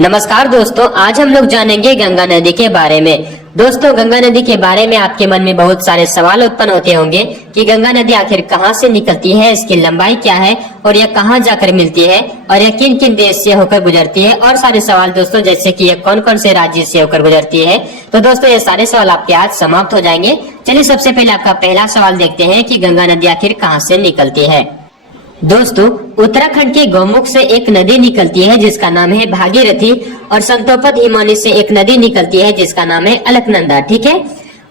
नमस्कार दोस्तों, आज हम लोग जानेंगे गंगा नदी के बारे में। दोस्तों, गंगा नदी के बारे में आपके मन में बहुत सारे सवाल उत्पन्न होते होंगे कि गंगा नदी आखिर कहां से निकलती है, इसकी लंबाई क्या है और यह कहां जाकर मिलती है और यह किन किन देश से होकर गुजरती है और सारे सवाल दोस्तों, जैसे कि यह कौन कौन से राज्य से होकर गुजरती है। तो दोस्तों, ये सारे सवाल आपके आज समाप्त हो जाएंगे। चलिए सबसे पहले आपका पहला सवाल देखते हैं कि गंगा नदी आखिर कहां से निकलती है। दोस्तों, उत्तराखंड के गौमुख से एक नदी निकलती है जिसका नाम है भागीरथी और संतोपद हिमानी से एक नदी निकलती है जिसका नाम है अलकनंदा। ठीक है।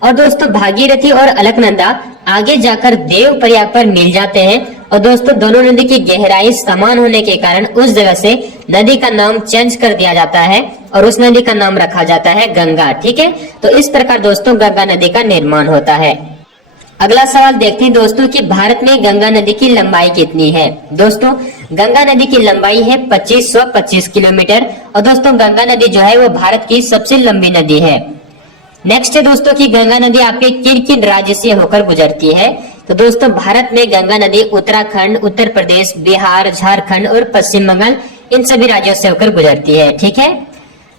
और दोस्तों, भागीरथी और अलकनंदा आगे जाकर देवप्रयाग पर मिल जाते हैं और दोस्तों, दोनों नदी की गहराई समान होने के कारण उस जगह से नदी का नाम चेंज कर दिया जाता है और उस नदी का नाम रखा जाता है गंगा। ठीक है। तो इस प्रकार दोस्तों गंगा नदी का निर्माण होता है। अगला सवाल देखते हैं दोस्तों कि भारत में गंगा नदी की लंबाई कितनी है। दोस्तों, गंगा नदी की लंबाई है 2525 किलोमीटर और दोस्तों गंगा नदी जो है वो भारत की सबसे लंबी नदी है। नेक्स्ट है दोस्तों कि गंगा नदी आपके किन किन राज्य से होकर गुजरती है। तो दोस्तों, भारत में गंगा नदी उत्तराखंड, उत्तर प्रदेश, बिहार, झारखंड और पश्चिम बंगाल इन सभी राज्यों से होकर गुजरती है। ठीक है।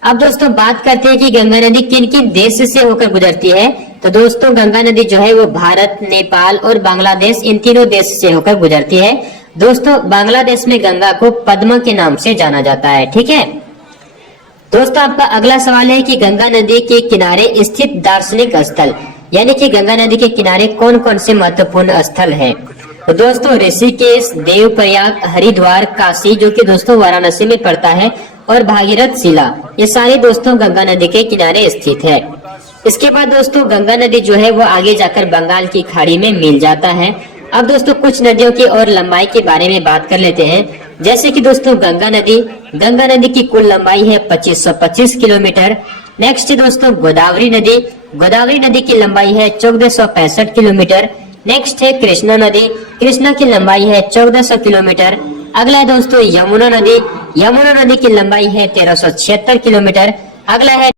अब दोस्तों बात करते हैं कि गंगा नदी किन किन देश से होकर गुजरती है। तो दोस्तों, गंगा नदी जो है वो भारत, नेपाल और बांग्लादेश इन तीनों देश से होकर गुजरती है। दोस्तों, बांग्लादेश में गंगा को पद्मा के नाम से जाना जाता है। ठीक है। दोस्तों, आपका अगला सवाल है कि गंगा नदी के किनारे स्थित दार्शनिक स्थल, यानी कि गंगा नदी के किनारे कौन कौन से महत्वपूर्ण स्थल हैं। तो दोस्तों, ऋषिकेश, देवप्रयाग, हरिद्वार, काशी जो कि दोस्तों वाराणसी में पड़ता है और भागीरथ शिला, ये सारे दोस्तों गंगा नदी के किनारे स्थित है। इसके बाद दोस्तों गंगा नदी जो है वो आगे जाकर बंगाल की खाड़ी में मिल जाता है। अब दोस्तों कुछ नदियों की और लंबाई के बारे में बात कर लेते हैं। जैसे कि दोस्तों गंगा नदी की कुल लंबाई है 2525 किलोमीटर। नेक्स्ट है दोस्तों गोदावरी नदी की लंबाई है 1465 किलोमीटर। नेक्स्ट है कृष्णा की लंबाई है 1400 किलोमीटर। अगला है दोस्तों यमुना नदी की लंबाई है 1376 किलोमीटर। अगला है